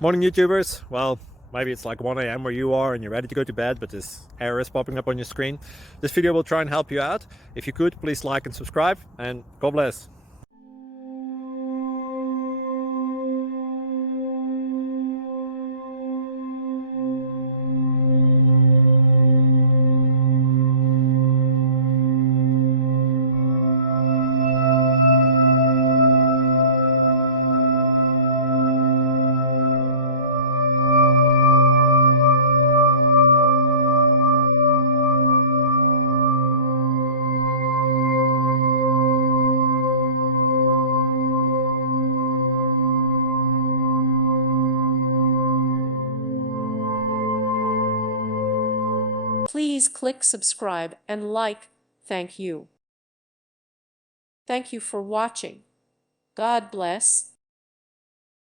Morning, YouTubers. Well, maybe it's like 1 a.m. where you are and you're ready to go to bed, but this error is popping up on your screen. This video will try and help you out. If you could, please like and subscribe, and God bless. Please click subscribe and like. Thank you. Thank you for watching. God bless.